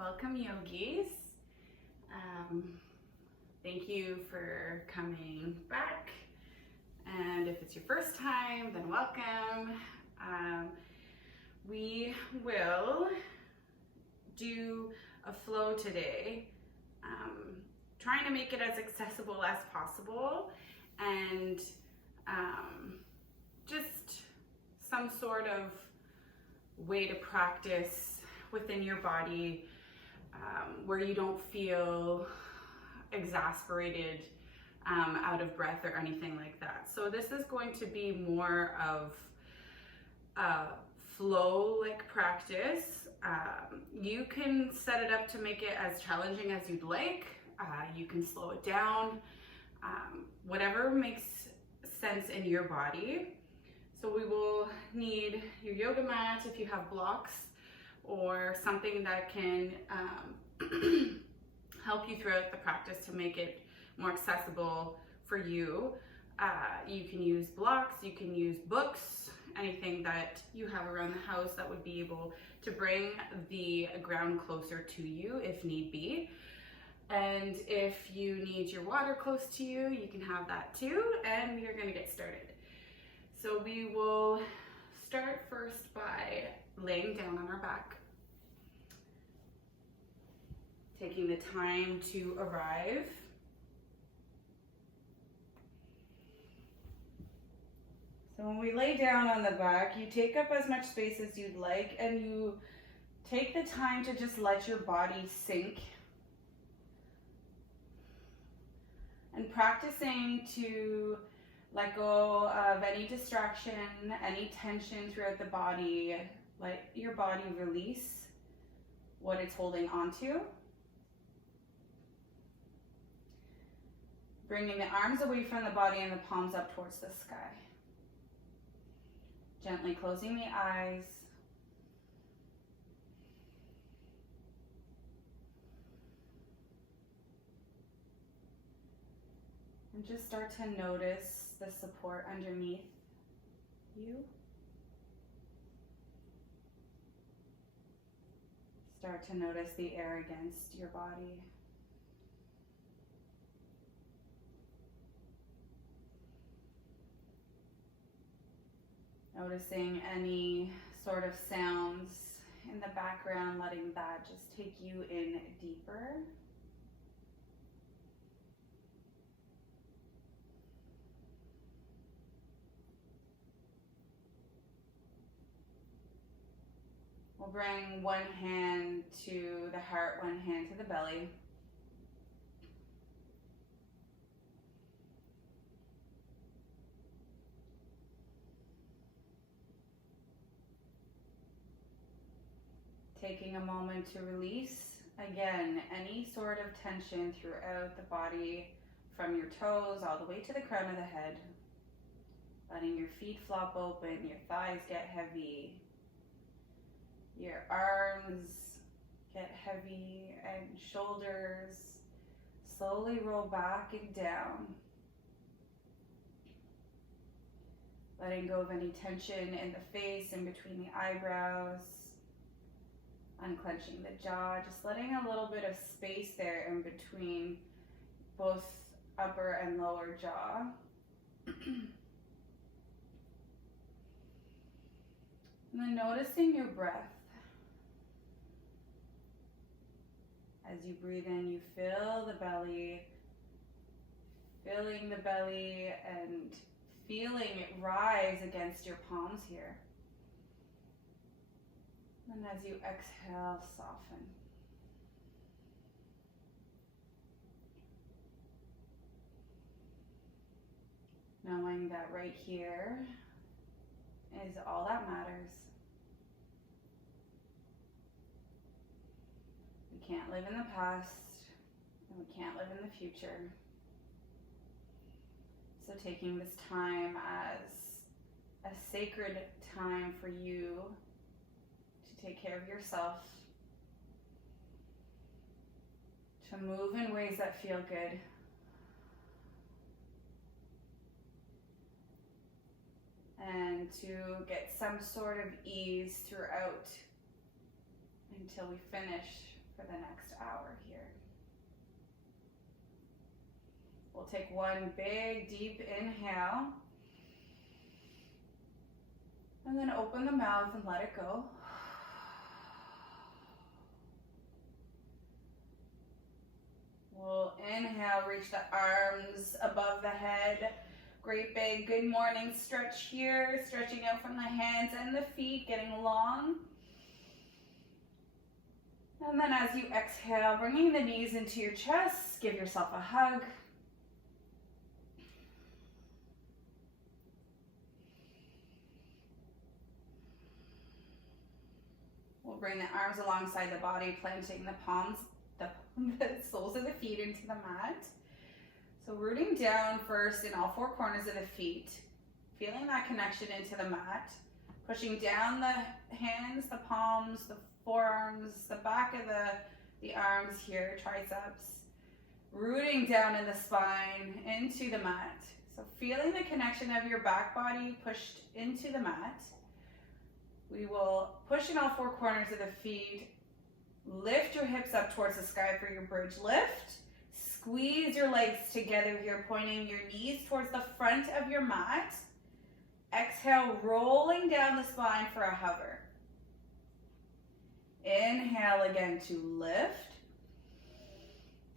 Welcome, yogis. Thank you for coming back. And if it's your first time, then welcome. We will do a flow today, trying to make it as accessible as possible and just some sort of way to practice within your body where you don't feel exasperated, out of breath or anything like that. So this is going to be more of a flow-like practice. You can set it up to make it as challenging as you'd like. You can slow it down, whatever makes sense in your body. So we will need your yoga mat if you have blocks, or something that can help you throughout the practice to make it more accessible for you. You can use blocks, you can use books, anything that you have around the house that would be able to bring the ground closer to you if need be. And if you need your water close to you, you can have that too, and we are going to get started. So we will start first by laying down on our back, taking the time to arrive. So when we lay down on the back, you take up as much space as you'd like, and you take the time to just let your body sink. And practicing to let go of any distraction, any tension throughout the body. Let your body release what it's holding onto. Bringing the arms away from the body and the palms up towards the sky. Gently closing the eyes. And just start to notice the support underneath you. Start to notice the air against your body. Noticing any sort of sounds in the background, letting that just take you in deeper. We'll bring one hand to the heart, one hand to the belly. Taking a moment to release, again, any sort of tension throughout the body, from your toes all the way to the crown of the head. Letting your feet flop open, your thighs get heavy. Your arms get heavy, and shoulders slowly roll back and down. Letting go of any tension in the face, in between the eyebrows. Unclenching the jaw, just letting a little bit of space there in between both upper and lower jaw. And then noticing your breath. As you breathe in, you fill the belly, filling the belly and feeling it rise against your palms here. And as you exhale, soften. Knowing that right here is all that matters. We can't live in the past, and we can't live in the future. So taking this time as a sacred time for you to take care of yourself, to move in ways that feel good, and to get some sort of ease throughout until we finish for the next hour here. We'll take one big, deep inhale. And then open the mouth and let it go. We'll inhale, reach the arms above the head. Great big good morning stretch here, stretching out from the hands and the feet, getting long. And then as you exhale, bringing the knees into your chest, give yourself a hug. We'll bring the arms alongside the body, planting the palms, the soles of the feet into the mat. So rooting down first in all four corners of the feet, feeling that connection into the mat, pushing down the hands, the palms, the forearms, the back of the arms here, triceps, rooting down in the spine into the mat. So feeling the connection of your back body pushed into the mat. We will push in all four corners of the feet. Lift your hips up towards the sky for your bridge lift. Squeeze your legs together here, pointing your knees towards the front of your mat. Exhale, rolling down the spine for a hover. Inhale again to lift.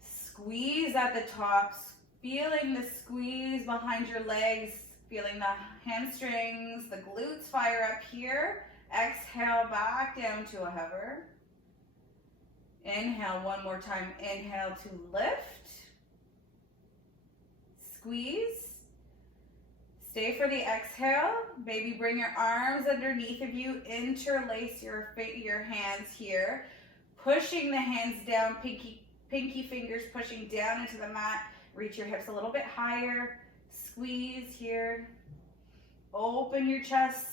Squeeze at the top, feeling the squeeze behind your legs, feeling the hamstrings, the glutes fire up here. Exhale back down to a hover. Inhale one more time. Inhale to lift. Squeeze. Stay for the exhale. Maybe bring your arms underneath of you. Interlace your hands here. Pushing the hands down. Pinky fingers pushing down into the mat. Reach your hips a little bit higher. Squeeze here. Open your chest.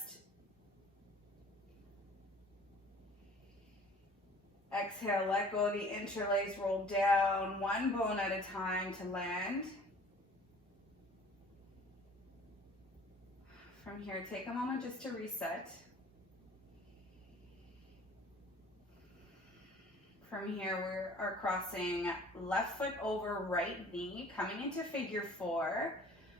Exhale, let go of the interlace, roll down one bone at a time to land. From here, take a moment just to reset. From here, we are crossing left foot over right knee, coming into figure four.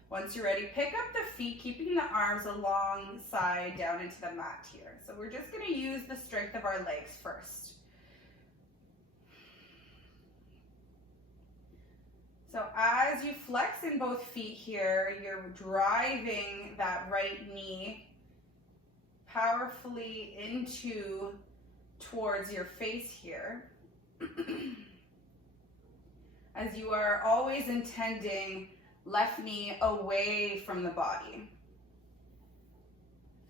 Once you're ready, pick up the feet, keeping the arms alongside down into the mat here. So we're just gonna use the strength of our legs first. So as you flex in both feet here, you're driving that right knee powerfully towards your face here. As you are always intending left knee away from the body.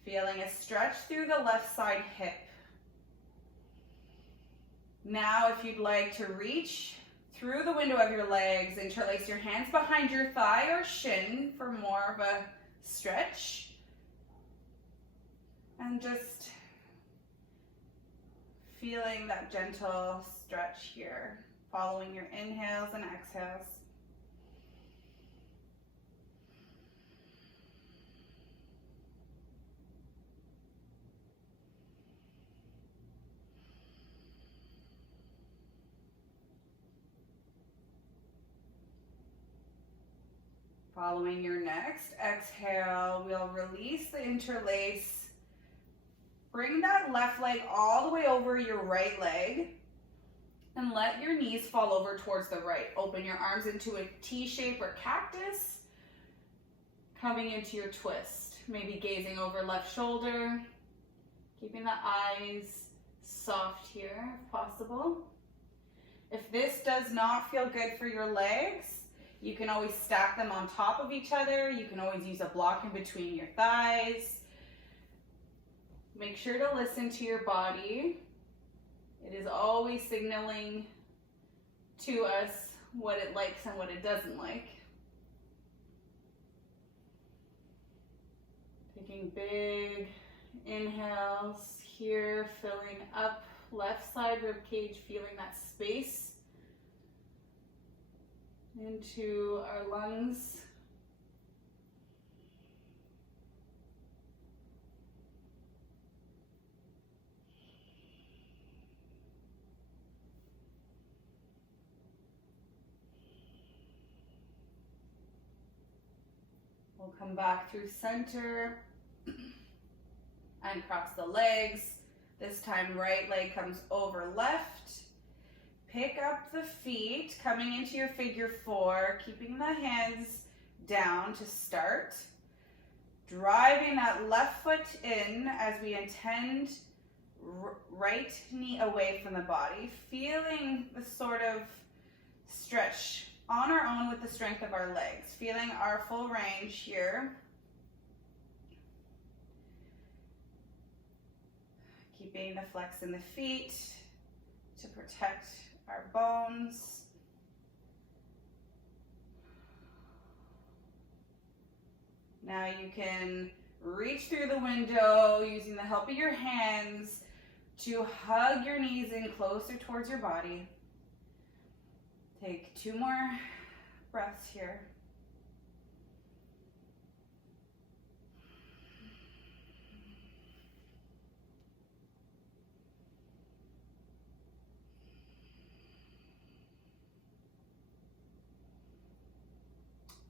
Feeling a stretch through the left side hip. Now if you'd like to reach through the window of your legs, interlace your hands behind your thigh or shin for more of a stretch. And just feeling that gentle stretch here, following your inhales and exhales. Following your next exhale, we'll release the interlace. Bring that left leg all the way over your right leg and let your knees fall over towards the right. Open your arms into a T shape or cactus, coming into your twist. Maybe gazing over left shoulder, keeping the eyes soft here if possible. If this does not feel good for your legs, you can always stack them on top of each other. You can always use a block in between your thighs. Make sure to listen to your body. It is always signaling to us what it likes and what it doesn't like. Taking big inhales here, filling up left side rib cage, feeling that space into our lungs. We'll come back through center and cross the legs. This time right leg comes over left. Pick up the feet, coming into your figure four, keeping the hands down to start. Driving that left foot in as we intend right knee away from the body, feeling the sort of stretch on our own with the strength of our legs, feeling our full range here. Keeping the flex in the feet to protect our bones. Now you can reach through the window using the help of your hands to hug your knees in closer towards your body. Take 2 more breaths here.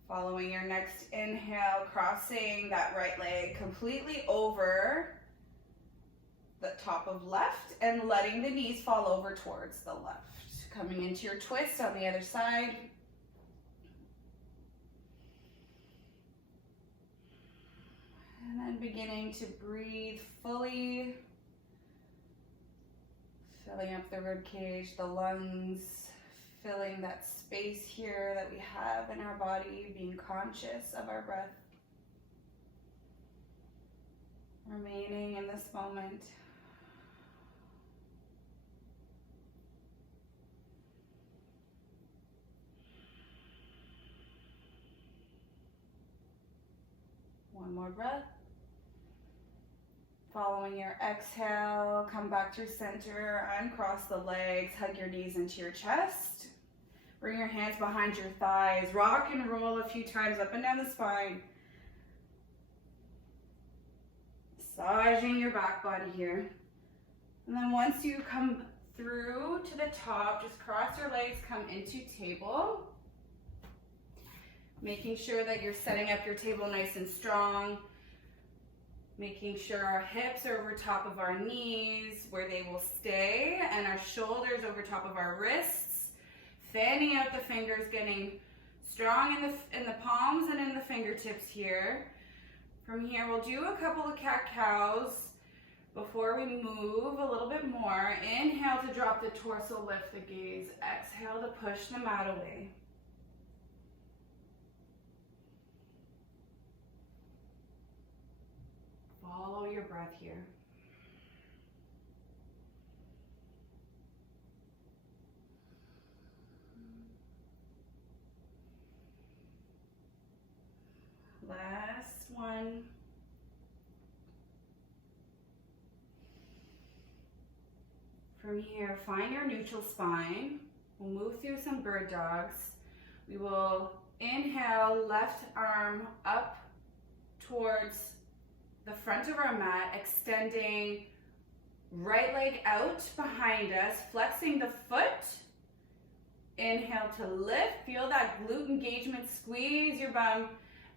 Following your next inhale, crossing that right leg completely over the top of left and letting the knees fall over towards the left. Coming into your twist on the other side. And then beginning to breathe fully, filling up the rib cage, the lungs, filling that space here that we have in our body, being conscious of our breath. Remaining in this moment. One more breath. Following your exhale, come back to center, uncross the legs, hug your knees into your chest. Bring your hands behind your thighs, rock and roll a few times up and down the spine. Massaging your back body here. And then once you come through to the top, just cross your legs, come into table. Making sure that you're setting up your table nice and strong. Making sure our hips are over top of our knees where they will stay, and our shoulders over top of our wrists. Fanning out the fingers, getting strong in the palms and in the fingertips here. From here, we'll do a couple of cat-cows before we move a little bit more. Inhale to drop the torso, lift the gaze. Exhale to push the mat away. Follow your breath here. Last one. From here, find your neutral spine. We'll move through some bird dogs. We will inhale, left arm up towards the front of our mat, extending right leg out behind us, flexing the foot. Inhale to lift, feel that glute engagement, squeeze your bum.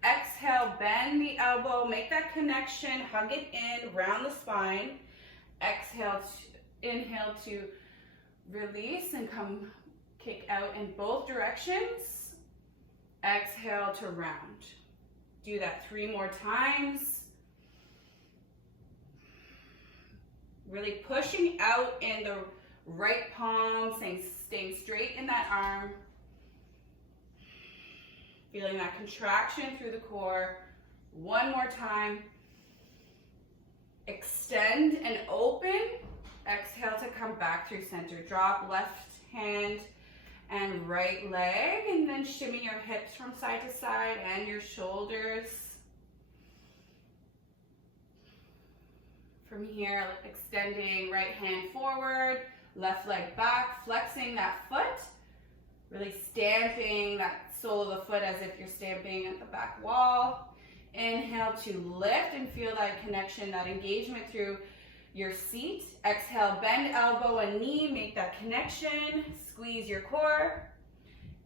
Exhale, bend the elbow, make that connection, hug it in, round the spine. Exhale, inhale to release and come kick out in both directions. Exhale to round. Do that 3 more times. Really pushing out in the right palm, staying straight in that arm. Feeling that contraction through the core. 1 more time. Extend and open. Exhale to come back through center. Drop left hand and right leg, and then shimmy your hips from side to side and your shoulders. From here, extending right hand forward, left leg back, flexing that foot, really stamping that sole of the foot as if you're stamping at the back wall. Inhale to lift and feel that connection, that engagement through your seat. Exhale, bend elbow and knee, make that connection, squeeze your core.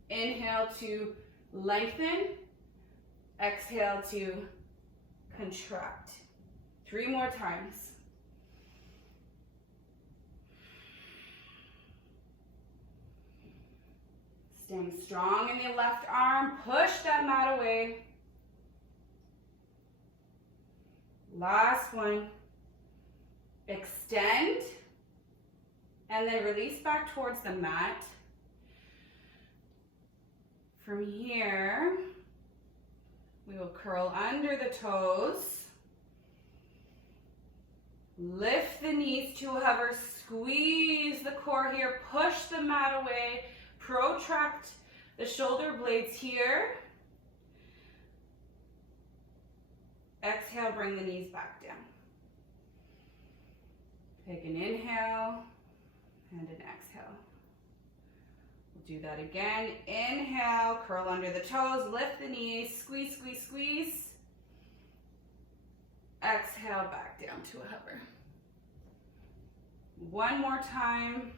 Inhale to lengthen. Exhale to contract. 3 more times. Staying strong in the left arm. Push that mat away. Last one. Extend. And then release back towards the mat. From here, we will curl under the toes. Lift the knees to hover. Squeeze the core here. Push the mat away. Protract the shoulder blades here. Exhale, bring the knees back down. Take an inhale and an exhale. We'll do that again. Inhale, curl under the toes, lift the knees, squeeze, squeeze, squeeze. Exhale, back down to a hover. One more time.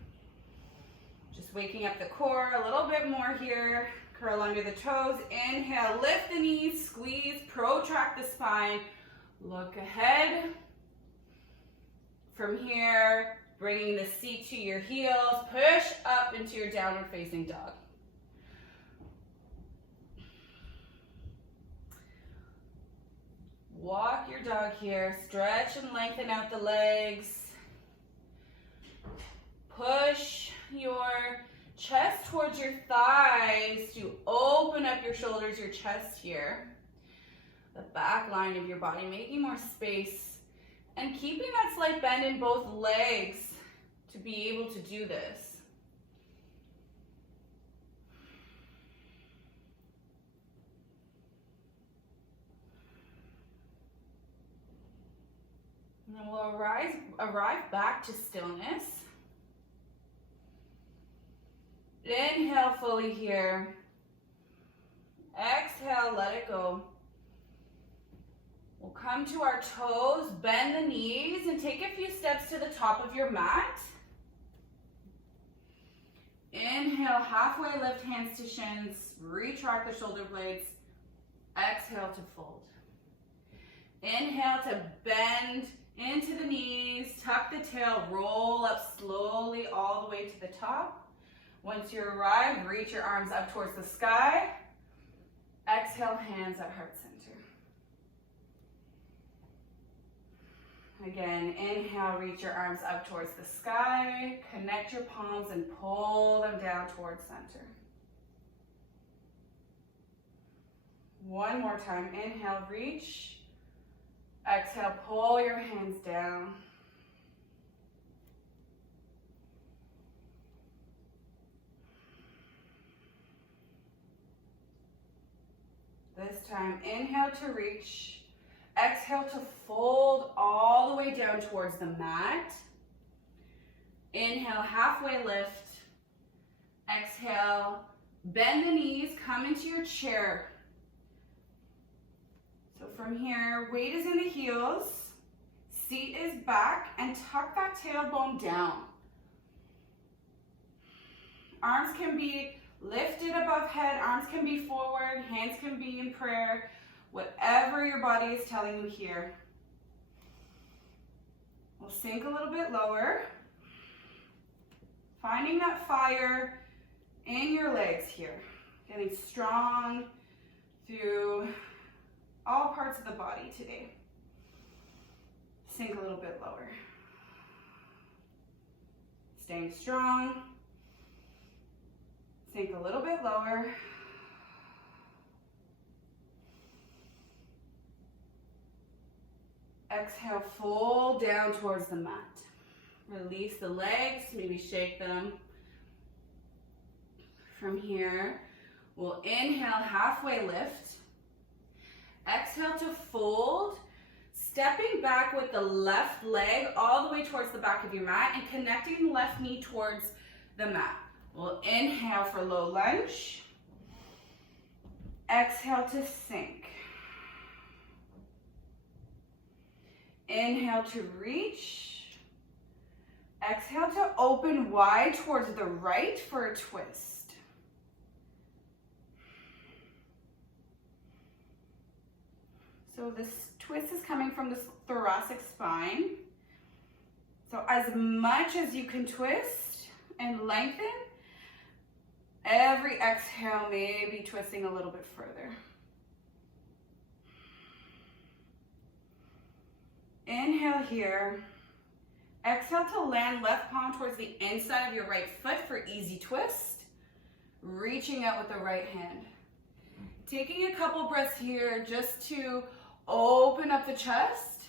Just waking up the core a little bit more here. Curl under the toes. Inhale, lift the knees, squeeze, protract the spine. Look ahead. From here, bringing the seat to your heels. Push up into your downward facing dog. Walk your dog here. Stretch and lengthen out the legs. Push your chest towards your thighs to open up your shoulders, your chest here. The back line of your body, making more space and keeping that slight bend in both legs to be able to do this. And then we'll arrive back to stillness. Inhale fully here. Exhale, let it go. We'll come to our toes, bend the knees, and take a few steps to the top of your mat. Inhale, halfway lift, hands to shins. Retract the shoulder blades. Exhale to fold. Inhale to bend into the knees, tuck the tail, roll up slowly all the way to the top. Once you arrive, reach your arms up towards the sky. Exhale, hands at heart center. Again, inhale, reach your arms up towards the sky. Connect your palms and pull them down towards center. One more time. Inhale, reach. Exhale, pull your hands down. This time, inhale to reach. Exhale to fold all the way down towards the mat. Inhale, halfway lift. Exhale, bend the knees, come into your chair. So from here, weight is in the heels, seat is back, and tuck that tailbone down. Arms can be lifted above head, arms can be forward, hands can be in prayer, whatever your body is telling you here. We'll sink a little bit lower, finding that fire in your legs here, getting strong through all parts of the body today. Sink a little bit lower. Staying strong. Sink a little bit lower. Exhale, fold down towards the mat. Release the legs, maybe shake them. From here, we'll inhale, halfway lift. Exhale to fold, stepping back with the left leg all the way towards the back of your mat and connecting the left knee towards the mat. We'll inhale for low lunge. Exhale to sink. Inhale to reach. Exhale to open wide towards the right for a twist. So this twist is coming from the thoracic spine. So as much as you can twist and lengthen, every exhale may be twisting a little bit further. Inhale here. Exhale to land left palm towards the inside of your right foot for easy twist. Reaching out with the right hand. Taking a couple breaths here just to open up the chest.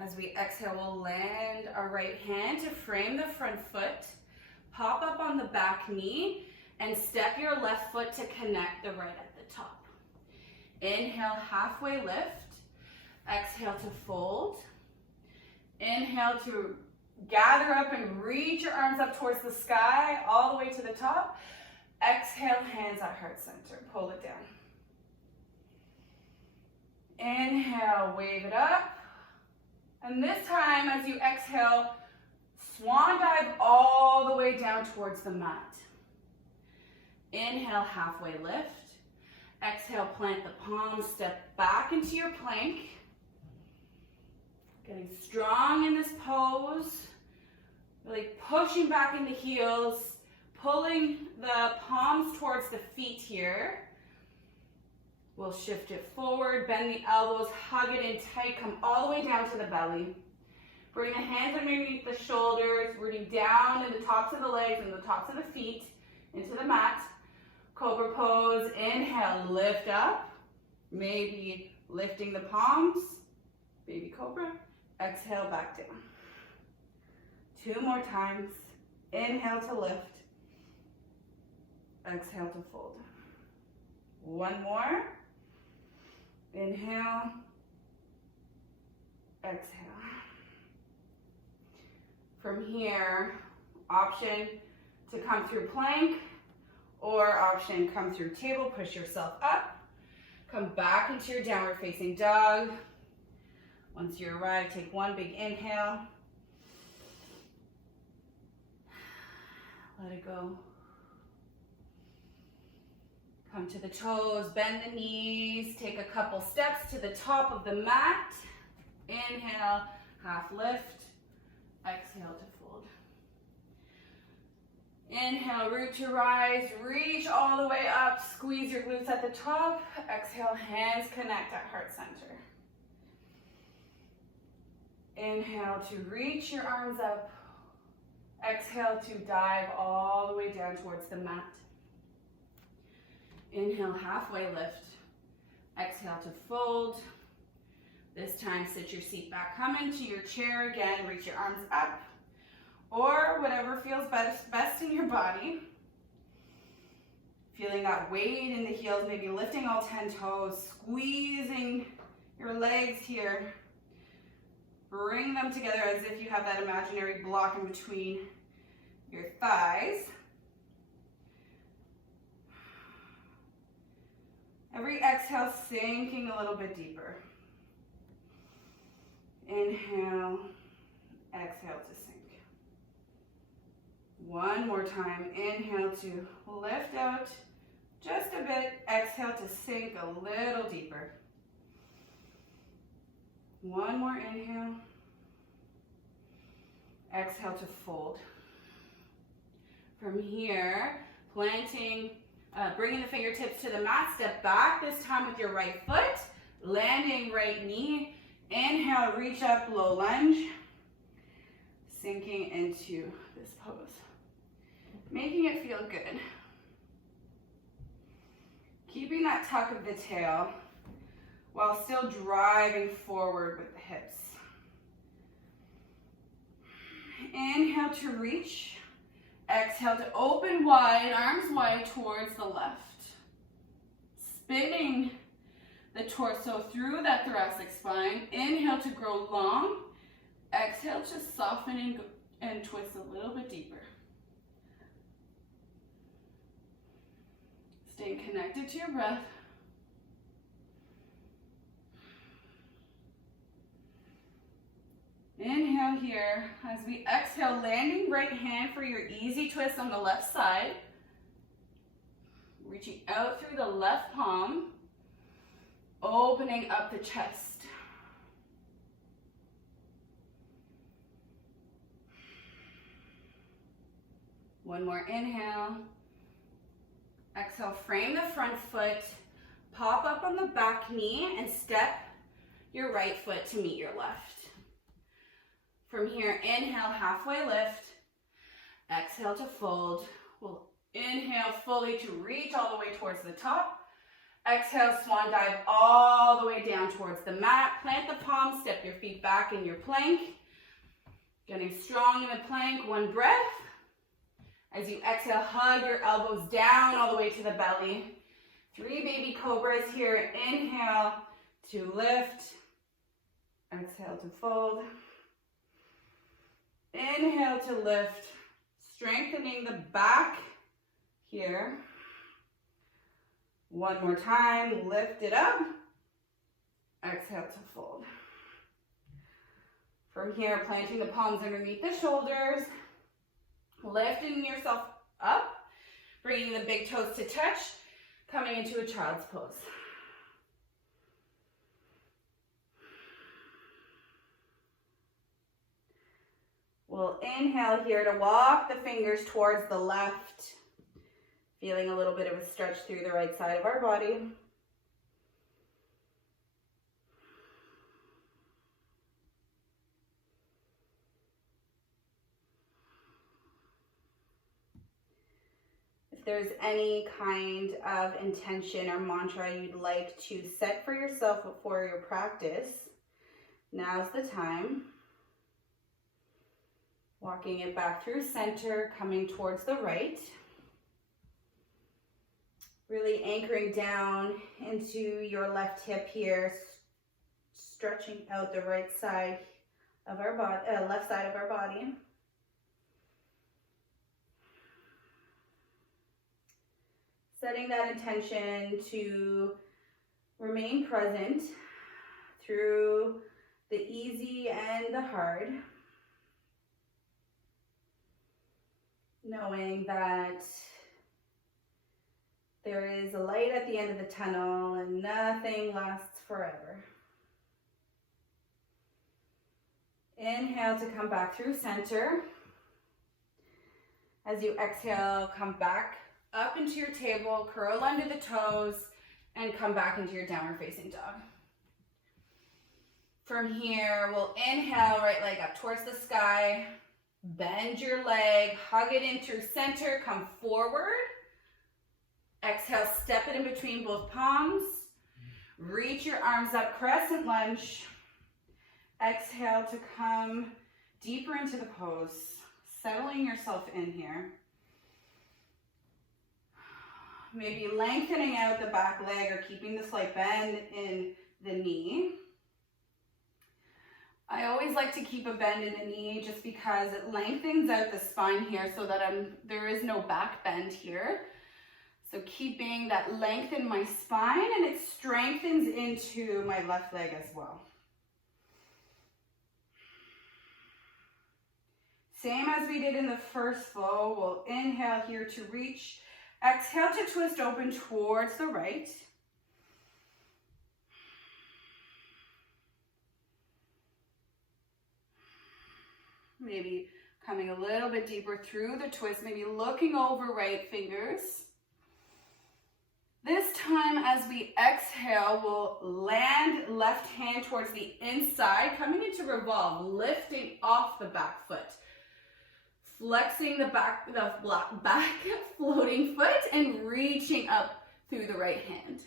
As we exhale, we'll land our right hand to frame the front foot, pop up on the back knee, and step your left foot to connect the right at the top. Inhale, halfway lift. Exhale to fold. Inhale to gather up and reach your arms up towards the sky, all the way to the top. Exhale, hands at heart center. Pull it down. Inhale, wave it up. And this time, as you exhale, swan dive all the way down towards the mat. Inhale, halfway lift. Exhale, plant the palms, step back into your plank. Getting strong in this pose. Really pushing back in the heels, pulling the palms towards the feet here. We'll shift it forward, bend the elbows, hug it in tight, come all the way down to the belly. Bring the hands underneath the shoulders, rooting down in the tops of the legs and the tops of the feet into the mat. Cobra pose, inhale, lift up. Maybe lifting the palms, baby cobra. Exhale, back down. 2 more times. Inhale to lift. Exhale to fold. 1 more. Inhale, exhale. From here, option to come through plank or option come through table, push yourself up. Come back into your downward facing dog. Once you arrive, take 1 big inhale. Let it go. Come to the toes, bend the knees, take a couple steps to the top of the mat. Inhale, half lift. Exhale to fold. Inhale, root to rise, reach all the way up, squeeze your glutes at the top. Exhale, hands connect at heart center. Inhale to reach your arms up. Exhale to dive all the way down towards the mat. Inhale, halfway lift. Exhale to fold. This time, sit your seat back. Come into your chair again. Reach your arms up. Or whatever feels best in your body. Feeling that weight in the heels, maybe lifting all 10 toes, squeezing your legs here. Bring them together as if you have that imaginary block in between your thighs. Every exhale, sinking a little bit deeper. Inhale, exhale to sink. 1 more time. Inhale to lift out just a bit. Exhale to sink a little deeper. 1 more inhale. Exhale to fold. From here, planting, bringing the fingertips to the mat, step back, this time with your right foot, landing right knee. Inhale, reach up, low lunge, sinking into this pose. Making it feel good. Keeping that tuck of the tail while still driving forward with the hips. Inhale to reach. Exhale to open wide, arms wide towards the left. Spinning the torso through that thoracic spine. Inhale to grow long. Exhale to soften and twist a little bit deeper. Staying connected to your breath. Inhale one here. As we exhale, landing right hand for your easy twist on the left side. Reaching out through the left palm, opening up the chest. One more inhale. Exhale, frame the front foot, pop up on the back knee, and step your right foot to meet your left. From here, inhale, halfway lift. Exhale to fold. We'll inhale fully to reach all the way towards the top. Exhale, swan dive all the way down towards the mat. Plant the palms, step your feet back in your plank. Getting strong in the plank, one breath. As you exhale, hug your elbows down all the way to the belly. 3 baby cobras here. Inhale to lift. Exhale to fold. Inhale to lift. Strengthening the back here. One more time, lift it up. Exhale to fold. From here, planting the palms underneath the shoulders. Lifting yourself up, bringing the big toes to touch, coming into a child's pose. We'll inhale here to walk the fingers towards the left, feeling a little bit of a stretch through the right side of our body. If there's any kind of intention or mantra you'd like to set for yourself before your practice, now's the time. Walking it back through center, coming towards the right. Really anchoring down into your left hip here, stretching out the right side of our body, left side of our body. Setting that intention to remain present through the easy and the hard. Knowing that there is a light at the end of the tunnel and nothing lasts forever. Inhale to come back through center. As you exhale, come back up into your table, curl under the toes, and come back into your downward facing dog. From here, we'll inhale, right leg up towards the sky. Bend your leg, hug it into center, come forward. Exhale, step it in between both palms. Reach your arms up, crescent lunge. Exhale to come deeper into the pose, settling yourself in here. Maybe lengthening out the back leg or keeping the slight bend in the knee. I always like to keep a bend in the knee just because it lengthens out the spine here so that there is no back bend here. So keeping that length in my spine, and it strengthens into my left leg as well. Same as we did in the first flow, we'll inhale here to reach. Exhale to twist open towards the right. Maybe coming a little bit deeper through the twist, maybe looking over right fingers. This time as we exhale, we'll land left hand towards the inside, coming into revolve, lifting off the back foot. Flexing the back floating foot and reaching up through the right hand.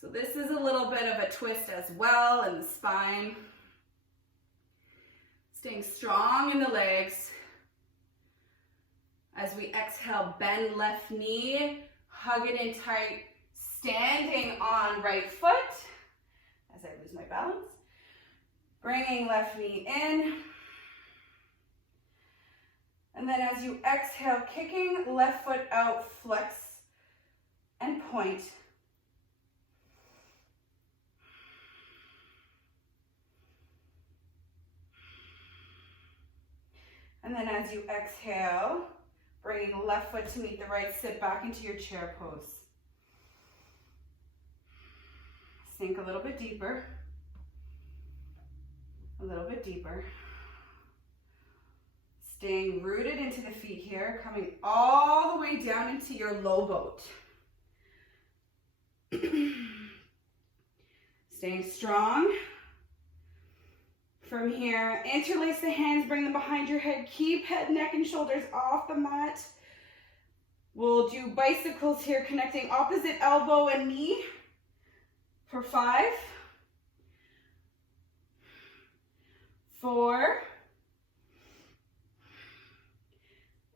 So this is a little bit of a twist as well in the spine. Staying strong in the legs. As we exhale, bend left knee, hug it in tight, standing on right foot as I lose my balance. Bringing left knee in. And then as you exhale, kicking left foot out, flex and point. And then as you exhale, bringing the left foot to meet the right, sit back into your chair pose. Sink a little bit deeper. A little bit deeper. Staying rooted into the feet here, coming all the way down into your low boat. Staying strong. From here, interlace the hands, bring them behind your head. Keep head, neck, and shoulders off the mat. We'll do bicycles here, connecting opposite elbow and knee for 5, 4,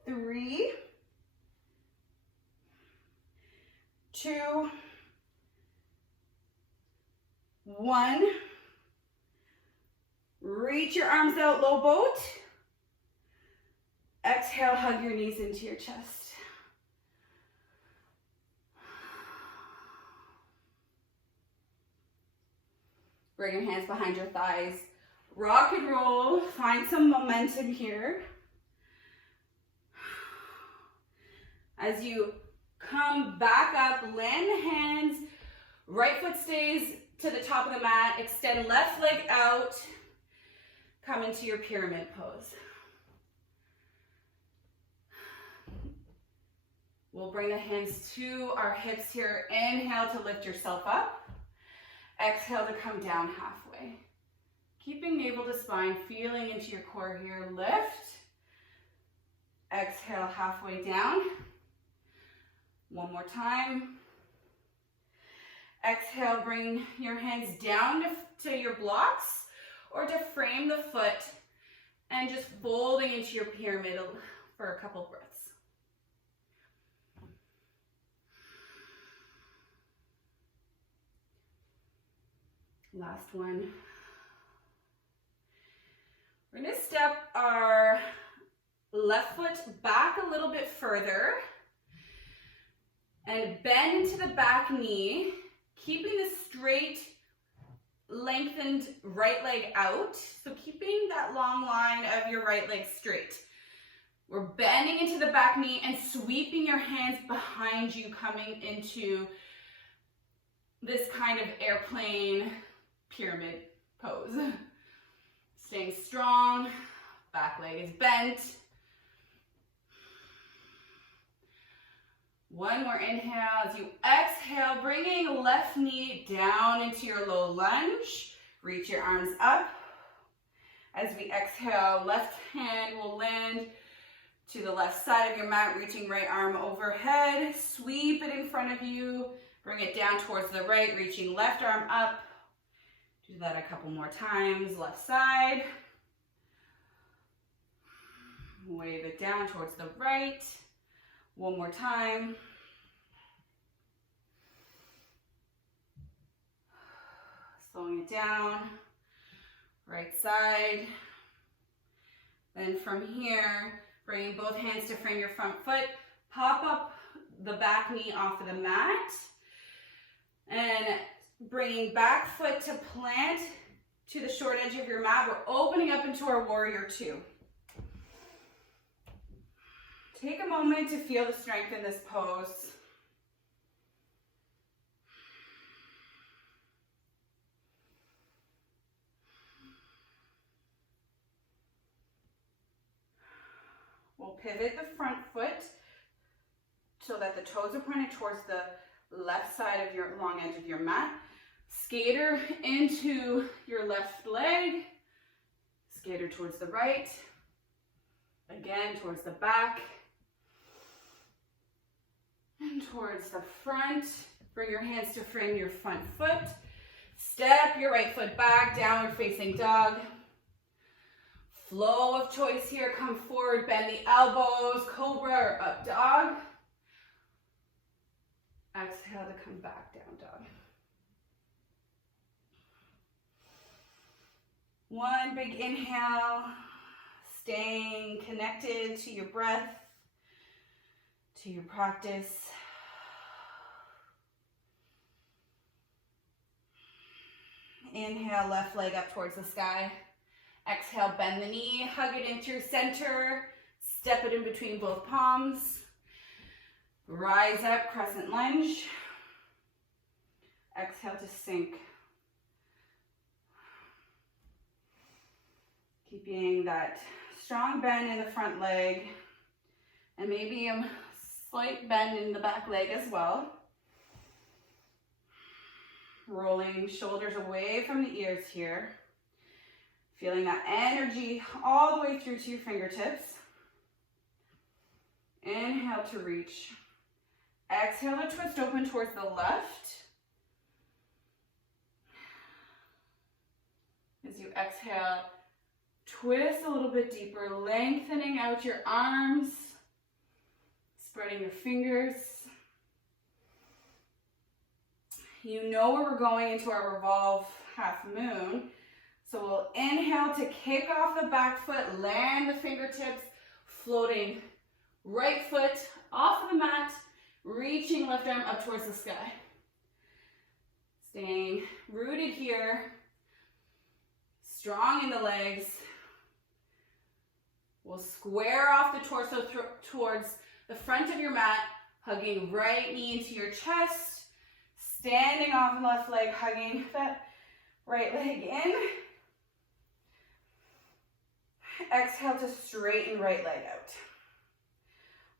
3, 2, 1. Reach your arms out, low boat. Exhale, hug your knees into your chest. Bring your hands behind your thighs. Rock and roll. Find some momentum here. As you come back up, land the hands. Right foot stays to the top of the mat. Extend left leg out. Come into your pyramid pose. We'll bring the hands to our hips here. Inhale to lift yourself up. Exhale to come down halfway. Keeping navel to spine, feeling into your core here. Lift. Exhale halfway down. One more time. Exhale, bring your hands down to your blocks or to frame the foot and just folding into your pyramid for a couple breaths. Last one. We're going to step our left foot back a little bit further and bend into the back knee, keeping the straight, lengthened right leg out. So keeping that long line of your right leg straight. We're bending into the back knee and sweeping your hands behind you, coming into this kind of airplane pyramid pose. Staying strong, back leg is bent. One more inhale. As you exhale, bringing left knee down into your low lunge. Reach your arms up. As we exhale, left hand will land to the left side of your mat, reaching right arm overhead. Sweep it in front of you. Bring it down towards the right, reaching left arm up. Do that a couple more times. Left side. Wave it down towards the right. One more time. Slowing it down. Right side. Then from here, bringing both hands to frame your front foot. Pop up the back knee off of the mat. And bringing back foot to plant to the short edge of your mat. We're opening up into our warrior two. Take a moment to feel the strength in this pose. We'll pivot the front foot so that the toes are pointed towards the left side of your long edge of your mat. Skater into your left leg. Skater towards the right. Again, towards the back. And towards the front. Bring your hands to frame your front foot. Step your right foot back, downward facing dog. Flow of choice here, come forward, bend the elbows, cobra or up dog. Exhale to come back down dog. One big inhale, staying connected to your breath, to your practice. Inhale, left leg up towards the sky. Exhale, bend the knee, hug it into your center, step it in between both palms. Rise up, crescent lunge. Exhale to sink. Keeping that strong bend in the front leg and maybe a slight bend in the back leg as well. Rolling shoulders away from the ears here. Feeling that energy all the way through to your fingertips. Inhale to reach. Exhale to twist open towards the left. As you exhale, twist a little bit deeper, lengthening out your arms, spreading your fingers. You know where we're going into our revolve half moon. So we'll inhale to kick off the back foot, land the fingertips, floating right foot off of the mat, reaching left arm up towards the sky. Staying rooted here, strong in the legs. We'll square off the torso towards the front of your mat, hugging right knee into your chest. Standing off the left leg, hugging that right leg in. Exhale to straighten right leg out.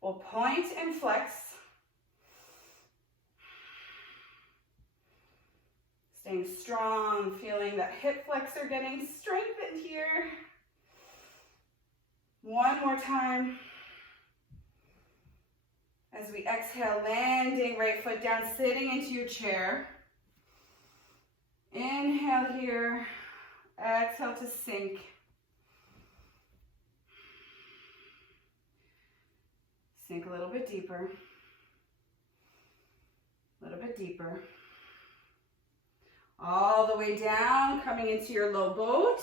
We'll point and flex. Staying strong, feeling that hip flexor getting strengthened here. One more time. As we exhale, landing right foot down, sitting into your chair. Inhale here. Exhale to sink. Sink a little bit deeper. A little bit deeper. All the way down, coming into your low boat.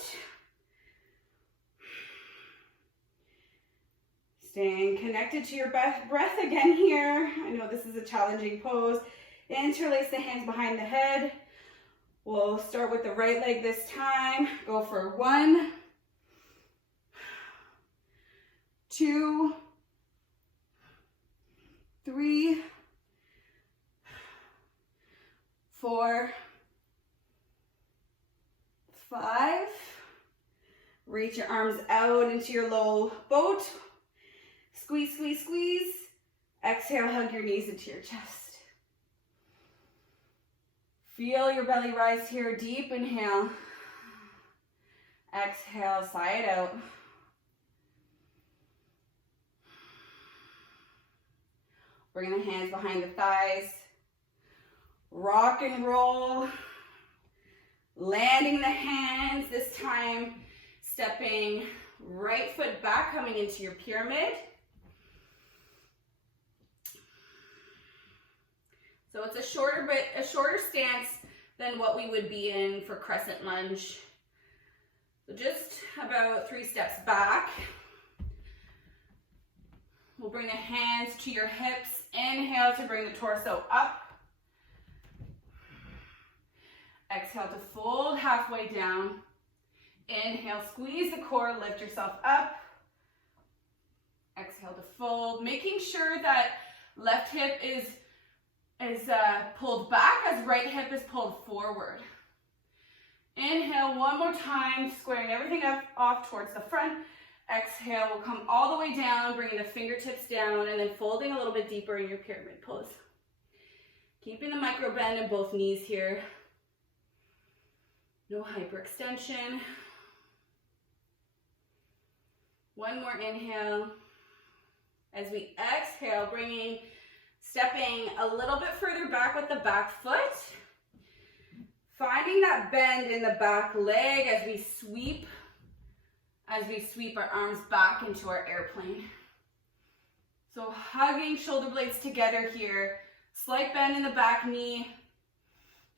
Staying connected to your breath again here. I know this is a challenging pose. Interlace the hands behind the head. We'll start with the right leg this time. Go for 1, 2, 3, 4, 5. Reach your arms out into your low boat. Squeeze, squeeze, squeeze. Exhale, hug your knees into your chest. Feel your belly rise here. Deep inhale. Exhale, sigh it out. Bring the hands behind the thighs. Rock and roll. Landing the hands, this time stepping right foot back, coming into your pyramid. So it's a shorter stance than what we would be in for crescent lunge. So just about 3 steps back. We'll bring the hands to your hips. Inhale to bring the torso up. Exhale to fold halfway down. Inhale, squeeze the core, lift yourself up. Exhale to fold, making sure that left hip is pulled back as right hip is pulled forward. Inhale one more time, squaring everything up off towards the front. Exhale, we'll come all the way down, bringing the fingertips down and then folding a little bit deeper in your pyramid pose. Keeping the micro bend in both knees here. No hyperextension. One more inhale. As we exhale, stepping a little bit further back with the back foot. Finding that bend in the back leg as we sweep our arms back into our airplane. So hugging shoulder blades together here. Slight bend in the back knee.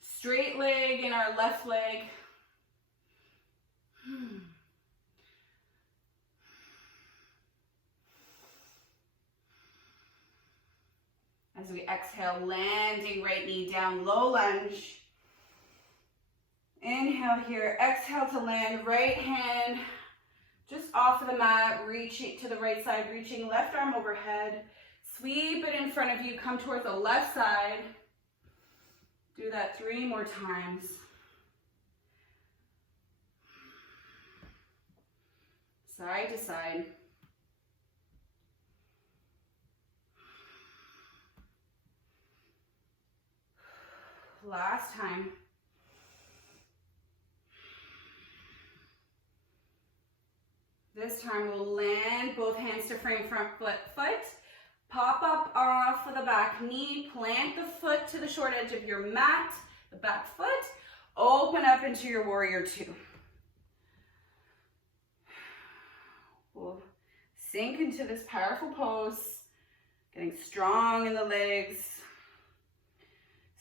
Straight leg in our left leg. As we exhale, landing right knee down, low lunge. Inhale here, exhale to land, right hand just off of the mat, reaching to the right side, reaching left arm overhead. Sweep it in front of you, come towards the left side. Do that 3 more times. Side to side. Last time. This time we'll land both hands to frame front foot. Pop up off of the back knee, plant the foot to the short edge of your mat, the back foot, open up into your warrior 2. We'll sink into this powerful pose, getting strong in the legs,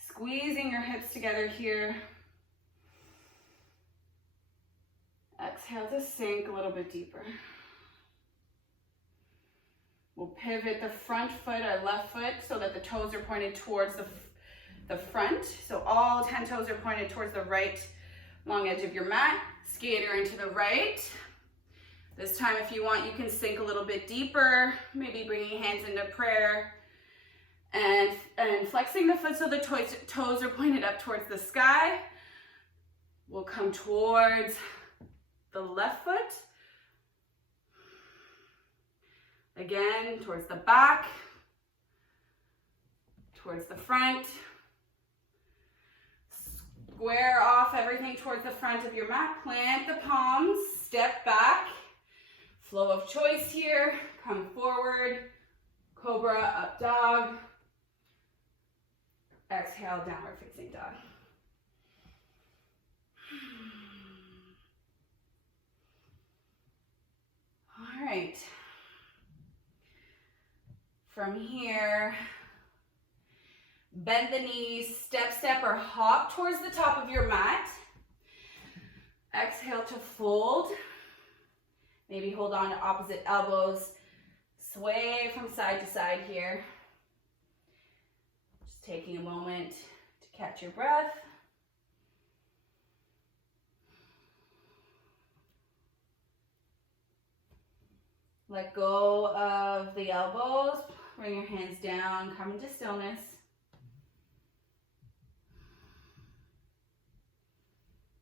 squeezing your hips together here. Exhale to sink a little bit deeper. We'll pivot the front foot, our left foot, so that the toes are pointed towards the front. So all 10 toes are pointed towards the right long edge of your mat. Skater into the right. This time, if you want, you can sink a little bit deeper, maybe bringing hands into prayer and flexing the foot so the toes are pointed up towards the sky. We'll come towards the left foot. Again, towards the back, towards the front. Square off everything towards the front of your mat. Plant the palms, step back. Flow of choice here. Come forward, cobra, up dog. Exhale, downward facing dog. All right. From here, bend the knees, step, or hop towards the top of your mat. Exhale to fold. Maybe hold on to opposite elbows. Sway from side to side here. Just taking a moment to catch your breath. Let go of the elbows. Bring your hands down, come into stillness.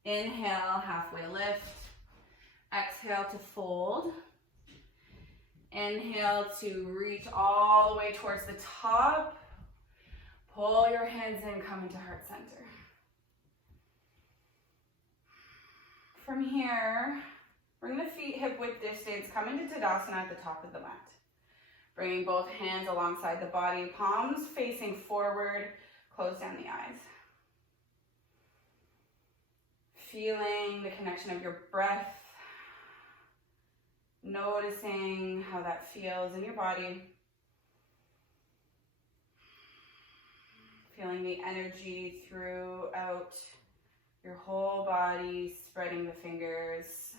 Inhale, halfway lift. Exhale to fold. Inhale to reach all the way towards the top. Pull your hands in, come into heart center. From here, bring the feet hip width distance, come into Tadasana at the top of the mat. Bringing both hands alongside the body, palms facing forward, close down the eyes. Feeling the connection of your breath, noticing how that feels in your body. Feeling the energy throughout your whole body, spreading the fingers.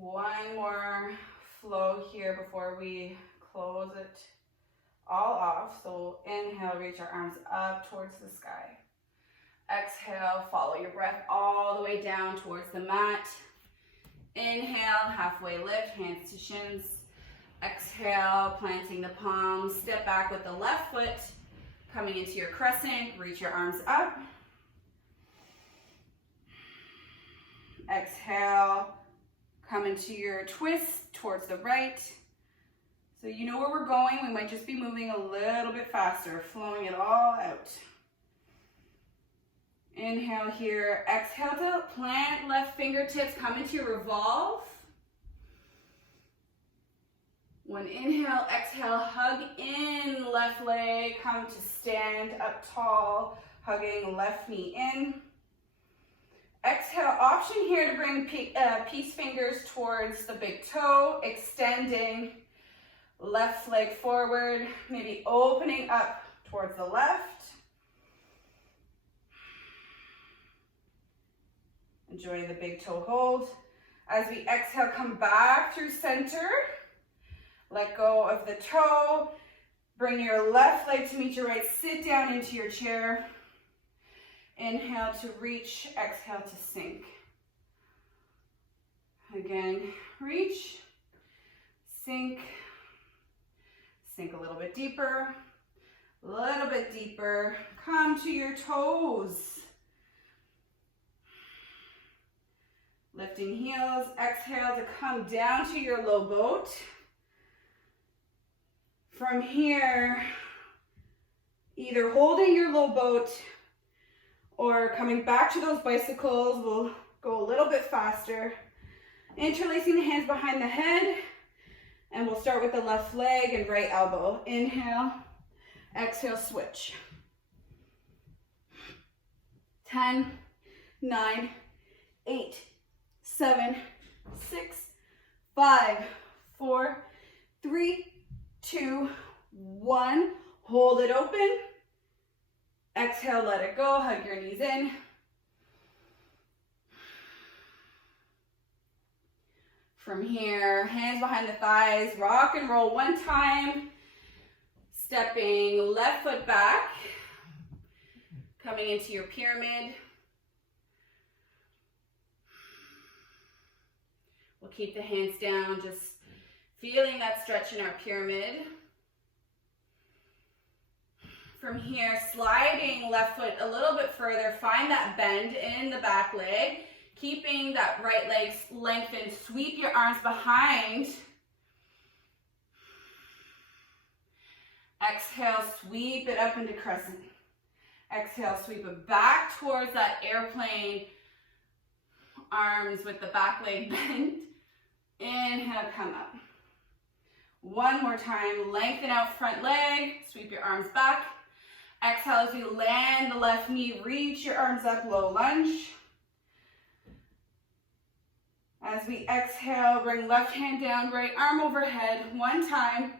One more flow here before we close it all off. So inhale, reach our arms up towards the sky. Exhale, follow your breath all the way down towards the mat. Inhale, halfway lift, hands to shins. Exhale, planting the palms. Step back with the left foot, coming into your crescent. Reach your arms up. Exhale, come into your twist towards the right. So you know where we're going. We might just be moving a little bit faster, flowing it all out. Inhale here. Exhale to plant left fingertips. Come into your revolve. One inhale, exhale, hug in left leg. Come to stand up tall, hugging left knee in. Exhale, option here to bring peace fingers towards the big toe, extending left leg forward, maybe opening up towards the left. Enjoying the big toe hold. As we exhale, come back through center. Let go of the toe. Bring your left leg to meet your right. Sit down into your chair. Inhale to reach, exhale to sink. Again, reach, sink, sink a little bit deeper, come to your toes. Lifting heels, exhale to come down to your low boat. From here, either holding your low boat or coming back to those bicycles, we'll go a little bit faster. Interlacing the hands behind the head, and we'll start with the left leg and right elbow. Inhale, exhale, switch. 10, 9, 8, 7, 6, 5, 4, 3, 2, 1. Hold it open. Exhale, let it go. Hug your knees in. From here, hands behind the thighs, rock and roll one time. Stepping left foot back, coming into your pyramid. We'll keep the hands down, just feeling that stretch in our pyramid. From here, sliding left foot a little bit further, find that bend in the back leg. Keeping that right leg lengthened, sweep your arms behind. Exhale, sweep it up into crescent. Exhale, sweep it back towards that airplane. Arms with the back leg bent. Inhale, come up. One more time, lengthen out front leg, sweep your arms back. Exhale as you land the left knee, reach your arms up, low lunge. As we exhale, bring left hand down, right arm overhead. One time,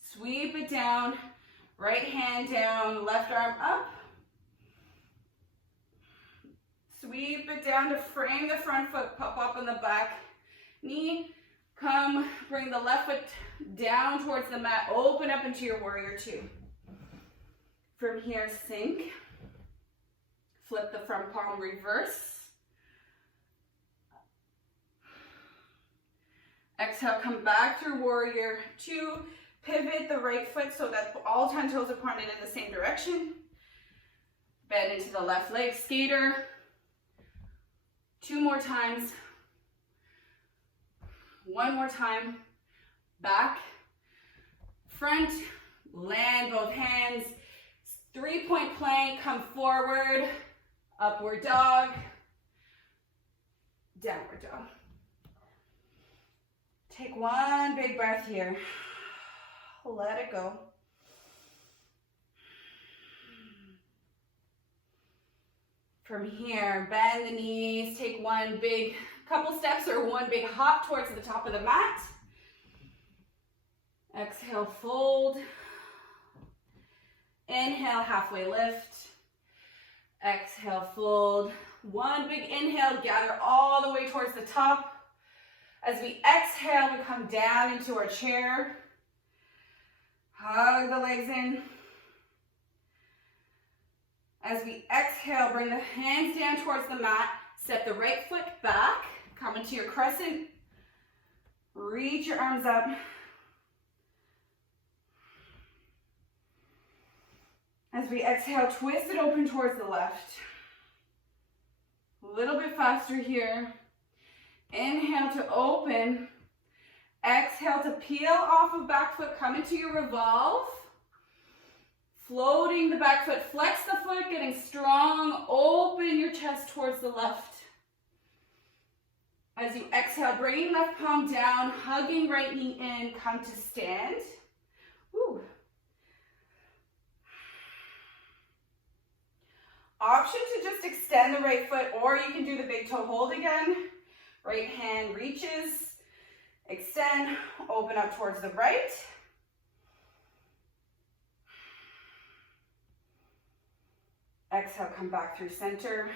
sweep it down, right hand down, left arm up. Sweep it down to frame the front foot, pop up on the back knee. Come, bring the left foot down towards the mat, open up into your warrior two. From here, sink. Flip the front palm, reverse. Exhale, come back through warrior two. Pivot the right foot so that all 10 toes are pointed in the same direction. Bend into the left leg, skater. Two more times. One more time. Back, front, land both hands. 3-point plank, come forward. Upward dog. Downward dog. Take one big breath here. Let it go. From here, bend the knees, take one big couple steps or one big hop towards the top of the mat. Exhale, fold. Inhale, halfway lift. Exhale, fold. One big inhale, gather all the way towards the top. As we exhale, we come down into our chair. Hug the legs in. As we exhale, bring the hands down towards the mat. Step the right foot back. Come into your crescent. Reach your arms up. As we exhale, twist it open towards the left. A little bit faster here. Inhale to open. Exhale to peel off of back foot. Come into your revolve. Floating the back foot. Flex the foot, getting strong. Open your chest towards the left. As you exhale, bringing left palm down, hugging right knee in. Come to stand. Woo. Option to just extend the right foot, or you can do the big toe hold again. Right hand reaches, extend, open up towards the right. Exhale, come back through center.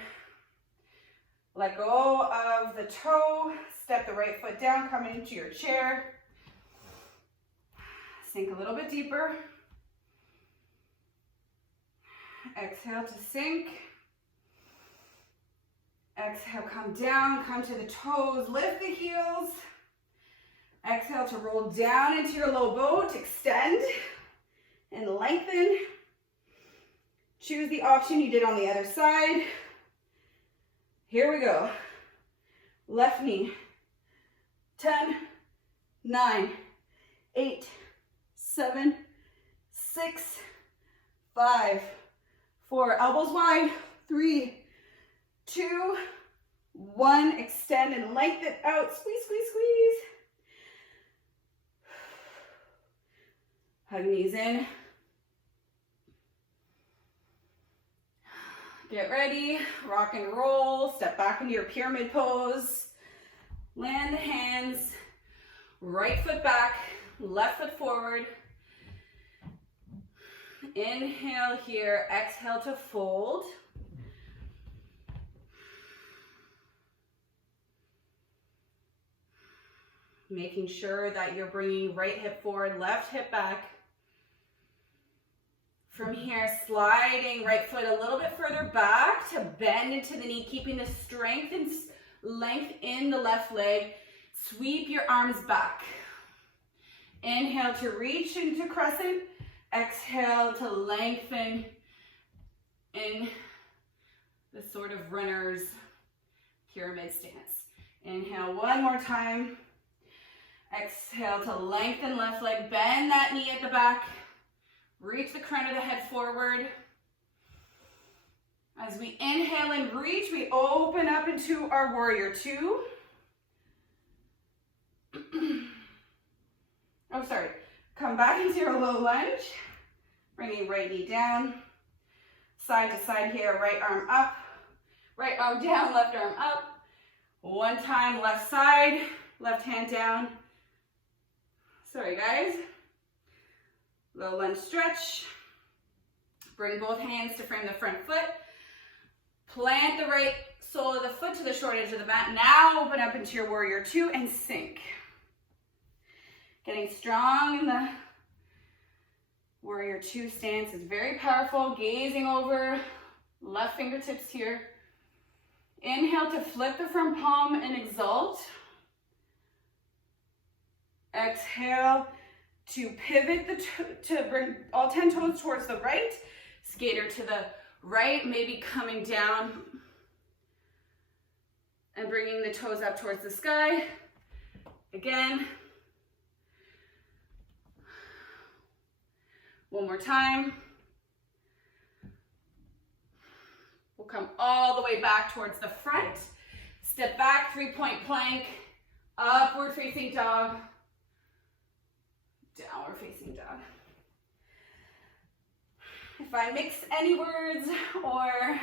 Let go of the toe, step the right foot down, come into your chair. Sink a little bit deeper. Exhale to sink. Exhale, come down, come to the toes, lift the heels. Exhale to roll down into your low boat, extend and lengthen. Choose the option you did on the other side. Here we go. Left knee. 10, 9, 8, 7, 6, 5, 4. Elbows wide. 3, 2, 1. Extend and lengthen out. Squeeze, squeeze, squeeze. Hug knees in. Get ready. Rock and roll. Step back into your pyramid pose. Land the hands. Right foot back. Left foot forward. Inhale here. Exhale to fold. Making sure that you're bringing right hip forward, left hip back. From here, sliding right foot a little bit further back to bend into the knee, keeping the strength and length in the left leg. Sweep your arms back. Inhale to reach into crescent. Exhale to lengthen in the sort of runner's pyramid stance. Inhale one more time. Exhale to lengthen left leg. Bend that knee at the back. Reach the crown of the head forward. As we inhale and reach, we open up into our warrior two. Come back into your low lunge. Bringing right knee down. Side to side here, right arm up. Right arm down, left arm up. One time, left side, left hand down. Sorry guys. Low lunge stretch. Bring both hands to frame the front foot. Plant the right sole of the foot to the short edge of the mat. Now open up into your warrior two and sink. Getting strong in the warrior two stance is very powerful. Gazing over, left fingertips here. Inhale to flip the front palm and exalt. Exhale to pivot to bring all 10 toes towards the right. Skater to the right, maybe coming down and bringing the toes up towards the sky. Again. One more time. We'll come all the way back towards the front. Step back, 3-point plank, upward facing dog, downward facing dog. If I mix any words or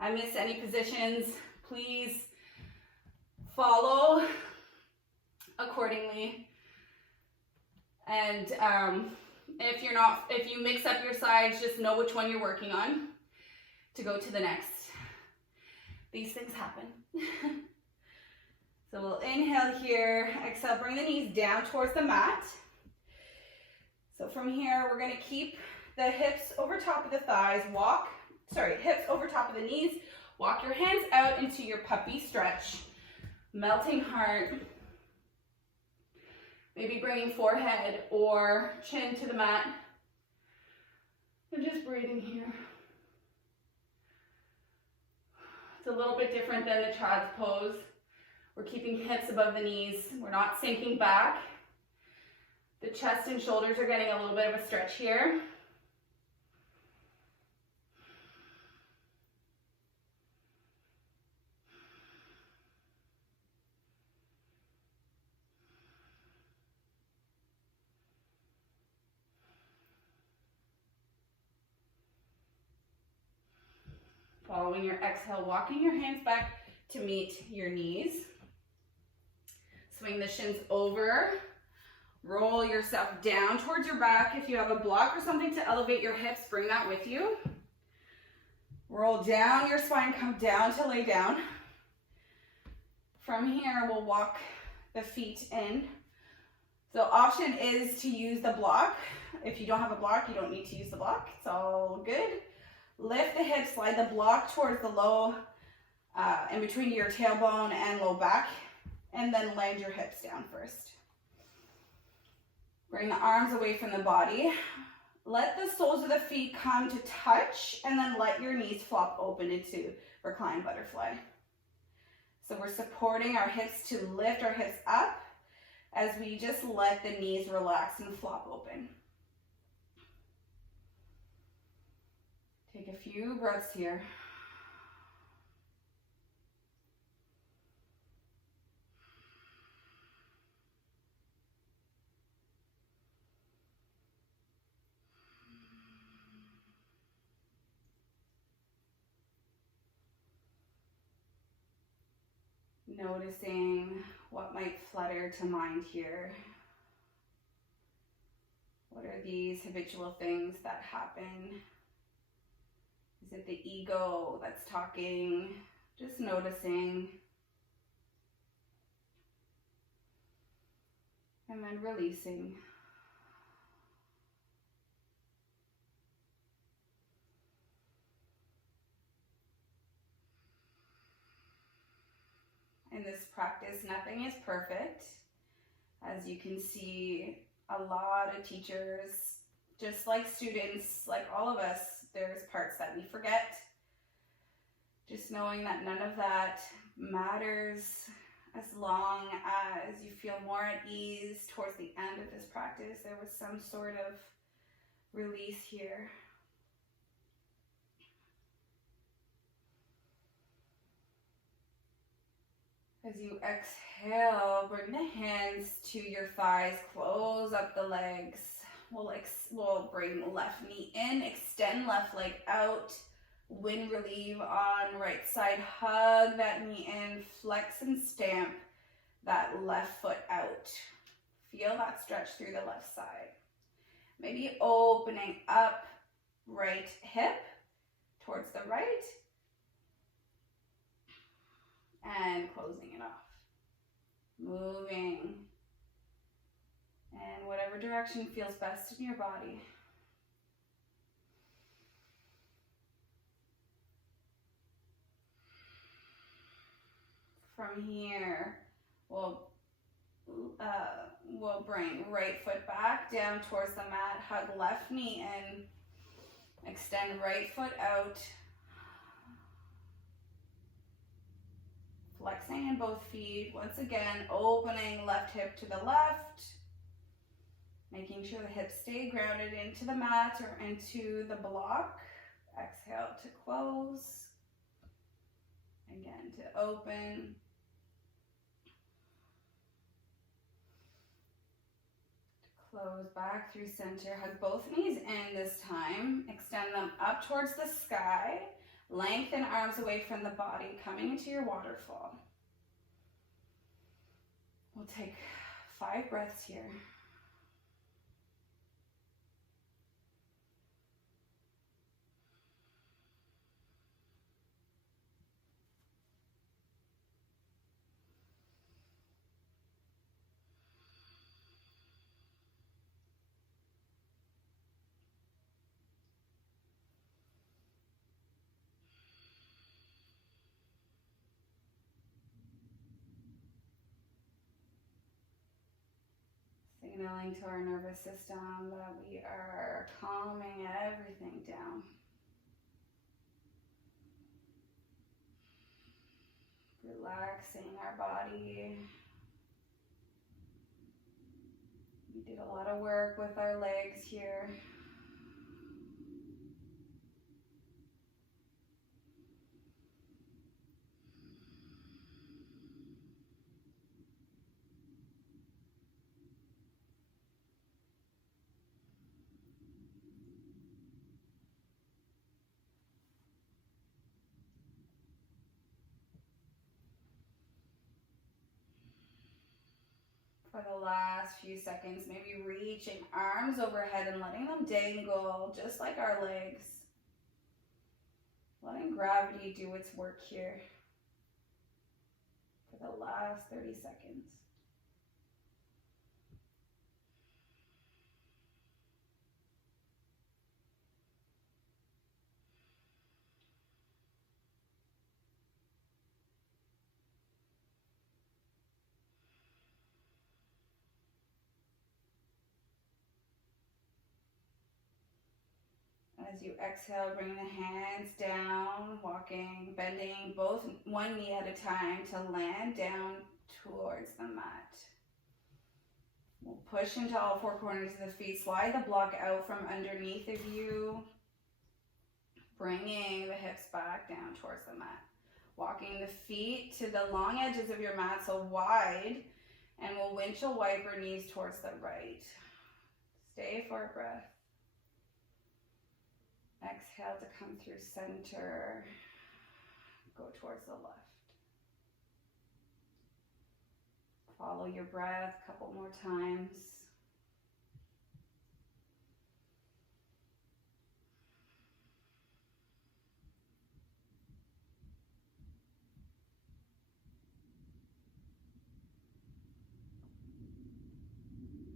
I miss any positions, please follow accordingly. And if you mix up your sides, just know which one you're working on to go to the next. These things happen. So we'll inhale here, exhale, bring the knees down towards the mat. So from here, we're gonna keep the hips over top of the thighs, hips over top of the knees. Walk your hands out into your puppy stretch. Melting heart. Maybe bringing forehead or chin to the mat. And just breathing here. It's a little bit different than the child's pose. We're keeping hips above the knees. We're not sinking back. The chest and shoulders are getting a little bit of a stretch here. Following your exhale, walking your hands back to meet your knees. Swing the shins over. Roll yourself down towards your back. If you have a block or something to elevate your hips, bring that with you. Roll down your spine, come down to lay down. From here, we'll walk the feet in. So option is to use the block. If you don't have a block, you don't need to use the block. It's all good. Lift the hips, slide the block towards the low, in between your tailbone and low back, and then land your hips down first. Bring the arms away from the body. Let the soles of the feet come to touch, and then let your knees flop open into reclined butterfly. So we're supporting our hips to lift our hips up as we just let the knees relax and flop open. Take a few breaths here. Noticing what might flutter to mind here. What are these habitual things that happen? Is it the ego that's talking? Just noticing. And then releasing. In this practice, nothing is perfect. As you can see, a lot of teachers, just like students, like all of us, there's parts that we forget. Just knowing that none of that matters as long as you feel more at ease towards the end of this practice. There was some sort of release here. As you exhale, bring the hands to your thighs, close up the legs. We'll bring left knee in, extend left leg out, wind relieve on right side, hug that knee in, flex and stamp that left foot out. Feel that stretch through the left side. Maybe opening up right hip towards the right, and closing it off. Moving in whatever direction feels best in your body. From here, we'll bring right foot back down towards the mat, hug left knee in, extend right foot out, flexing in both feet. Once again, opening left hip to the left, making sure the hips stay grounded into the mat or into the block. Exhale to close. Again, to open. To close back through center. Hug both knees in this time. Extend them up towards the sky. Lengthen arms away from the body, coming into your waterfall. We'll take 5 breaths here. Signaling to our nervous system that we are calming everything down. Relaxing our body. We did a lot of work with our legs here. For the last few seconds, maybe reaching arms overhead and letting them dangle just like our legs. Letting gravity do its work here for the last 30 seconds. As you exhale, bring the hands down, walking, bending both one knee at a time to land down towards the mat. We'll push into all four corners of the feet. Slide the block out from underneath of you, bringing the hips back down towards the mat. Walking the feet to the long edges of your mat, so wide, and we'll windshield wiper knees towards the right. Stay for a breath. Exhale to come through center. Go towards the left. Follow your breath a couple more times.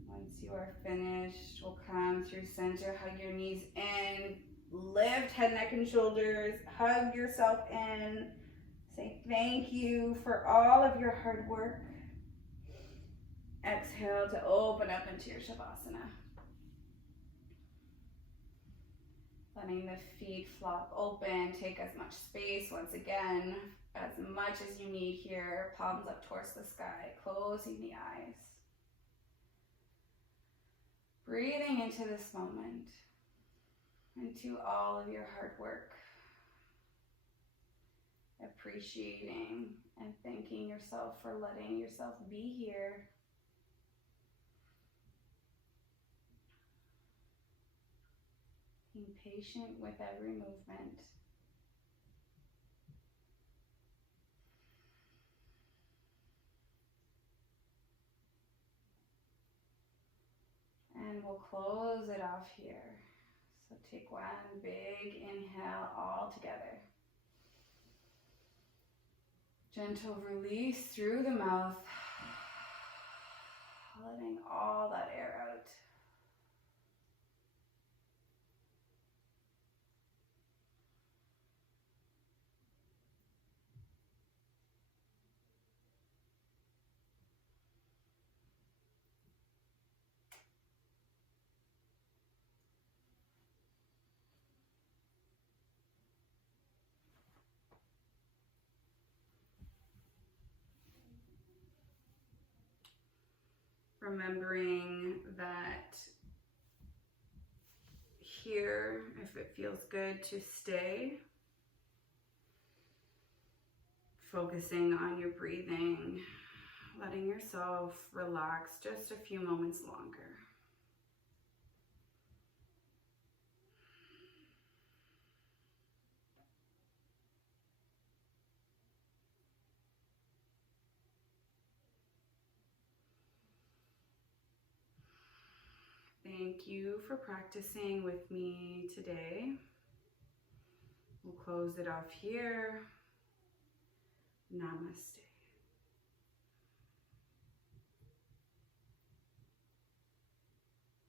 Once you are finished, we'll come through center, hug your knees in, lift head, neck, and shoulders, hug yourself in, say thank you for all of your hard work. Exhale to open up into your Shavasana. Letting the feet flop open, take as much space once again, as much as you need here, palms up towards the sky, closing the eyes. Breathing into this moment, into all of your hard work. Appreciating and thanking yourself for letting yourself be here. Being patient with every movement. And we'll close it off here. So take one big inhale all together. Gentle release through the mouth, letting all that air out. Remembering that here, if it feels good to stay, focusing on your breathing, letting yourself relax just a few moments longer. Thank you for practicing with me today. We'll close it off here. Namaste.